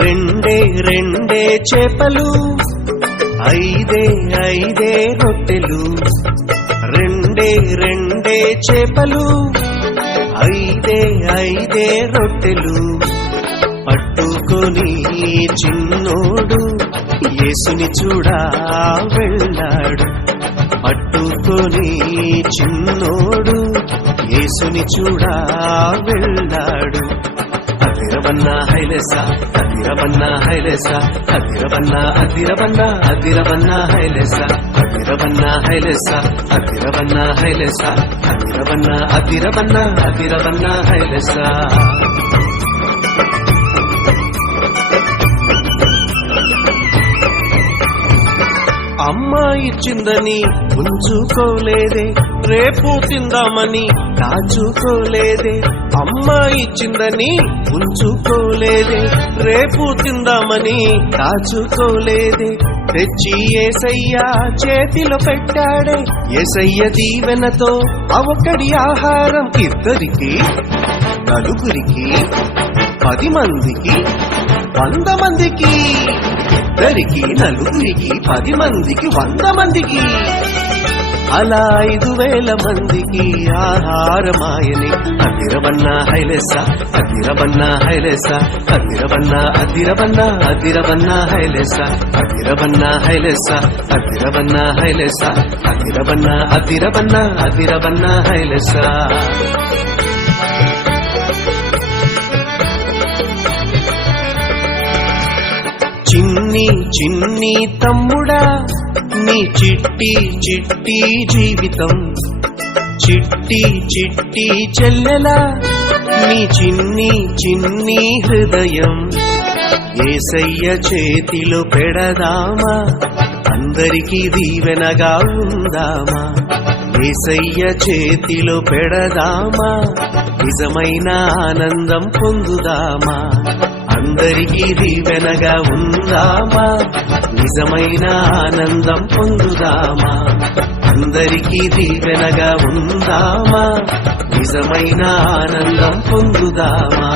రెండే రెండే చేపలు, ఐదే ఐదే రొట్టెలు. రెండే రెండే చేపలు, ఐదే ఐదే రొట్టెలు. పట్టుకొని చిన్నోడు యేసుని చూడా వెళ్ళాడు. పట్టుకొని చిన్నోడు యేసుని చూడా వెళ్ళాడు. అదిరవన్నా హైలెసా, అదిరవన్నా హైలెసా, అదిరవన్నా అదిరవన్నా అదిరవన్నా హైలెసా, అదిరవన్నా హైలెసా, అదిరవన్నా హైలెసా, అదిరవన్నా అదిరవన్నా అదిరవన్నా హైలెసా. అమ్మ ఇచ్చిందని ఉంచుకోలేదే, రేపు తిందామని దాచుకోలేదే. అమ్మ ఇచ్చిందని ఉంచుకోలేదే, రేపు తిందామని దాచుకోలేదే. తెచ్చి యేసయ్య చేతిలో పెట్టాడే, యేసయ్య దీవెనతో అవకడి ఆహారం ఇద్దరికి, నలుగురికి, 10 మందికి, 100 మందికి. ఇద్దరికి, నలుగురికి, 10 మందికి, 100 మందికి. అలా 5,000 మందికి ఆహారమాయని. అదిరవన్నా హైలెసా, అదిరవన్నా హైలెసా, అదిరవన్నా అదిరవన్నా అదిరవన్నా హైలెసా, అదిరవన్నా హైలెసా, అదిరవన్నా హైలెసా, అదిరవన్నా అదిరవన్నా అదిరవన్నా హైలెసా. చిన్ని చిన్ని తమ్ముడా, నీ చిట్టి చిట్టి జీవితం. చిట్టి చిట్టి చెల్లెలా, నీ చిన్ని చిన్ని హృదయం. యేసయ్య చేతిలో పెడదామా, అందరికీ దీవెనగా ఉందామా. యేసయ్య చేతిలో పెడదామా, నిజమైన ఆనందం పొందుదామా. అందరికీ దీవెనగా ఉందామా, నిజమైన ఆనందం పొందుదామా. అందరికీ దీవెనగా ఉందామా, నిజమైన ఆనందం పొందుదామా.